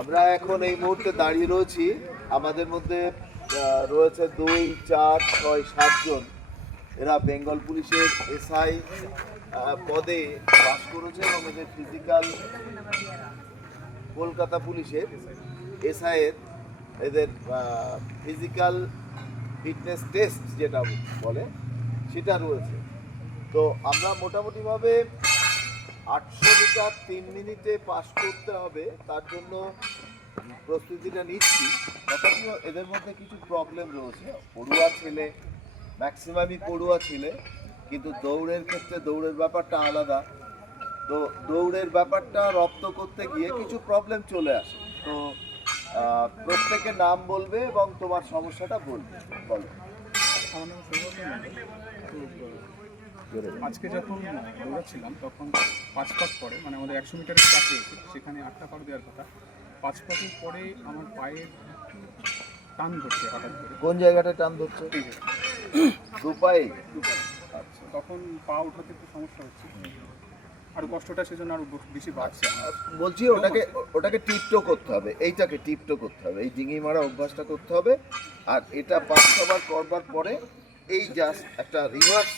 আমরা এখন এই মুহূর্তে দাঁড়িয়ে রয়েছি, আমাদের মধ্যে রয়েছে 2, 4, 6, 7 জন। এরা বেঙ্গল পুলিশের এসআই পদে পাস করেছে এবং এদের ফিজিক্যাল কলকাতা পুলিশের এসআইয়ের এদের ফিজিক্যাল ফিটনেস টেস্ট যেটা বলে সেটা রয়েছে। তো আমরা মোটামুটিভাবে 800 মিটার 3 মিনিটে পাস করতে হবে, তার জন্য প্রস্তুতিটা নিচ্ছি। তথাপিও এদের মধ্যে কিছু প্রবলেম রয়েছে। পড়ুয়া ছেলে, ম্যাক্সিমামই পড়ুয়া ছেলে, কিন্তু দৌড়ের ক্ষেত্রে দৌড়ের ব্যাপারটা আলাদা। তো দৌড়ের ব্যাপারটা রপ্ত করতে গিয়ে কিছু প্রবলেম চলে আসে। তো প্রত্যেকে নাম বলবে এবং তোমার সমস্যাটা বলবে। বলো। আমার নাম সৌগত মণ্ডল। আজকে যখন দৌড়াচ্ছিলাম তখন 5 পাক পরে, মানে আমাদের 100 মিটারের ট্র্যাক রয়েছে, সেখানে 8টা পাক দেওয়ার কথা। 5 পাকের পরে আমার পায়ের টান ধরছে হঠাৎ করে। কোন জায়গাটায় টান ধরছে? দু পায়ে। আচ্ছা, তখন পা উঠাতে একটু সমস্যা হচ্ছে, আর কষ্টটা সেজন্য আরো বেশি বাড়ছে। বলছি ওটাকে টিপটো করতে হবে, এইটাকে টিপটো করতে হবে, এই ডিঙি মারা অভ্যাসটা করতে হবে। আর এটা 5 বার করবার পরে এই জাস্ট একটা রিভার্স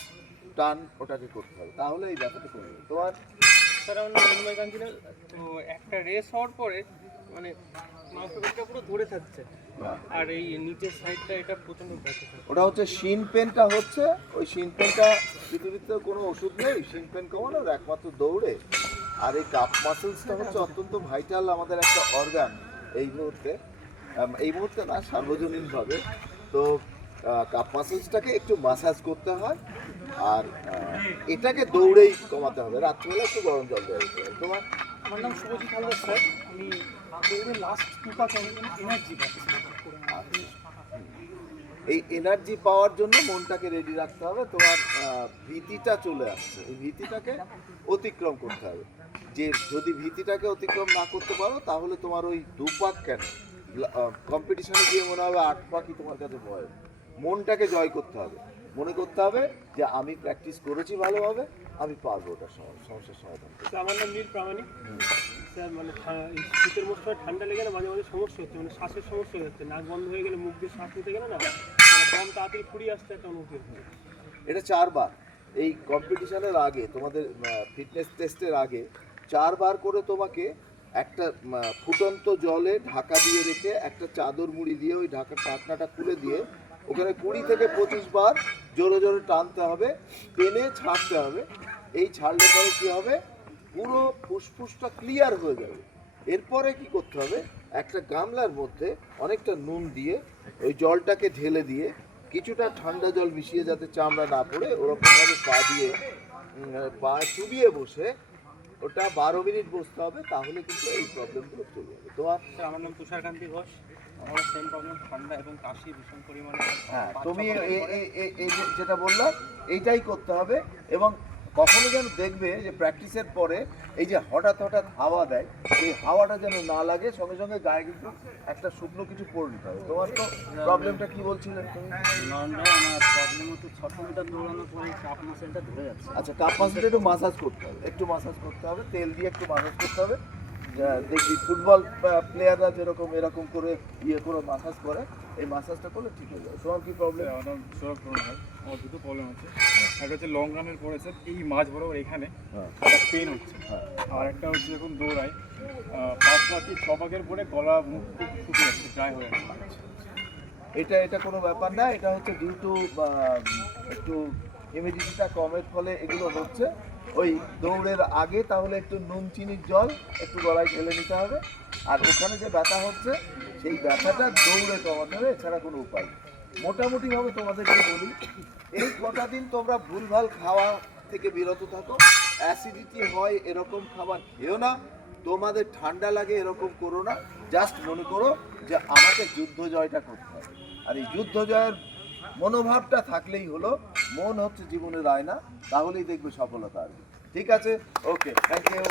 টার্ন ওটাকে করতে হবে, তাহলে এই ব্যাপারটা করবে তোমার। স্যার আমার মৃন্ময় কান্তি। তো একটা রেস হওয়ার পরে মানে মাংসপেশিটা পুরো ধরে থাকছে, আর এই নিচের সাইডটা এটা প্রচন্ড ব্যথা। ওটা হচ্ছে শিন পেনটা হচ্ছে, ওই শিন পেনটা পৃথিবীতে কোনো ওষুধ নেই শিন পেন কমানোর, একমাত্র দৌড়ে। আর এই কাপ মাসেলসটা হচ্ছে অত্যন্ত ভাইটাল আমাদের একটা অর্গান এই মুহূর্তে না, সার্বজনীনভাবে। তো কাপ মাসেলসটাকে একটু মাসাজ করতে হয়, আর এটাকে দৌড়েই কমাতে হবে। রাত্রিবেলা একটু গরম জল দেওয়া যেতে হবে। তোমার? আমার নাম শুভজিৎ হালদার স্যার। আমি দৌড়ে লাস্ট 2 পাক এনার্জি পাচ্ছি। এই এনার্জি পাওয়ার জন্য মনটাকে রেডি রাখতে হবে। তোমার ভীতিটা চলে আসছে, এই ভীতিটাকে অতিক্রম করতে হবে। যে যদি ভীতিটাকে অতিক্রম না করতে পারো তাহলে তোমার ওই 2 পাক কেন, কম্পিটিশনে গিয়ে মনে হবে 8 পাকই তোমার কাছে ভয়। মনটাকে জয় করতে হবে, মনে করতে হবে যে আমি প্র্যাকটিস করেছি ভালোভাবে, আমি পারবো ওটার সমস্যার সমাধান করতে। আমার নাম নীল প্রামাণিক স্যার। মানে শীতের মৌসুমে ঠান্ডা লেগে না মাঝে মাঝে সমস্যা হচ্ছে, মানে শ্বাসের সমস্যা হচ্ছে। নাক বন্ধ হয়ে গেলে, মুখ দিয়ে শ্বাস নিতে গেলে না মানে দম তাড়াতাড়ি ফুরিয়ে আসতে একটা অনুভূতি হচ্ছে। এটা 4 বার এই কম্পিটিশনের আগে, তোমাদের ফিটনেস টেস্টের আগে 4 বার করে তোমাকে একটা ফুটন্ত জলে ঢাকা দিয়ে রেখে একটা চাদর মুড়ি দিয়ে ওই ঢাকনাটা খুলে দিয়ে ওখানে 20 থেকে 25 বার জোরে জোরে টানতে হবে, টেনে ছাড়তে হবে। এই ছাড়লে পরে কী হবে, পুরো ফুসফুসটা ক্লিয়ার হয়ে যাবে। এরপরে কি করতে হবে, একটা গামলার মধ্যে অনেকটা নুন দিয়ে ওই জলটাকে ঢেলে দিয়ে কিছুটা ঠান্ডা জল মিশিয়ে, যাতে চামড়া না পড়ে, ওরকমভাবে পা চুবিয়ে বসে ওটা 12 মিনিট বসতে হবে, তাহলে কিন্তু এই প্রবলেমগুলো চলে যাবে। তোমার? আমার নাম তুষারকান্তি ঘোষ। আমার সেম প্রবলেম, ঠান্ডা এবং কাশি ভীষণ পরিমাণে। হ্যাঁ, তুমি এই যেটা বললাম এইটাই করতে হবে। এবং কখনো যেন দেখবে যে প্র্যাকটিসের পরে এই যে হঠাৎ হাওয়া দেয়, এই হাওয়াটা যেন না লাগে, সঙ্গে সঙ্গে গায়ে কিন্তু একটা শুকনো কিছু পরে নিতে হবে। তোমার তো প্রবলেমটা কি বলছিলে তুমি? আমার প্রবলেম হচ্ছে 600 মিটার দৌড়ানোর পরে কাপ মাসেলটা ধরে যাচ্ছে। আচ্ছা, কাপ মাসেলটা একটু মাসাজ করতে হবে, তেল দিয়ে একটু মাসাজ করতে হবে। দেখবি ফুটবল প্লেয়াররা যেরকম এরকম করে করে মাসাজ করে, এই মাসাজটা করলে ঠিক হয়ে যাবে। তোমার কি প্রবলেম? আমার দুটো প্রবলেম আছে। একটা হচ্ছে লং রানের পরে স্যার এই মাঝ বরাবর এখানে একটা পেন হচ্ছে, আর একটা হচ্ছে যখন দৌড়াই 5 পাক কি 6 পাকের পরে গলা মুখ খুব শুকিয়ে যাচ্ছে, ড্রাই হয়ে যাচ্ছে। এটা কোনো ব্যাপার না, এটা হচ্ছে ডিউ টু একটু হিউমিডিটিটা কমের ফলে এগুলো হচ্ছে। ওই দৌড়ের আগে তাহলে একটু নুন চিনির জল একটু গলায় ঢেলে নিতে হবে। আর ওখানে যে ব্যথা হচ্ছে সেই ব্যথাটা দৌড়ে কমাতে হবে, এছাড়া কোনো উপায় নেই। মোটামুটিভাবে তোমাদেরকে বলি, এই কটা দিন তোমরা ভুলভাল খাওয়া থেকে বিরত থাকো। অ্যাসিডিটি হয় এরকম খাবার খেও না, তোমাদের ঠান্ডা লাগে এরকম করো না। জাস্ট মনে করো যে আমাকে যুদ্ধ জয়টা করতে হবে, আর এই যুদ্ধ জয়ের মনোভাবটা থাকলেই হলো। মন হচ্ছে জীবনের আয়না, তাহলেই দেখবে সফলতা আসবে। ঠিক আছে, ওকে, থ্যাংক ইউ।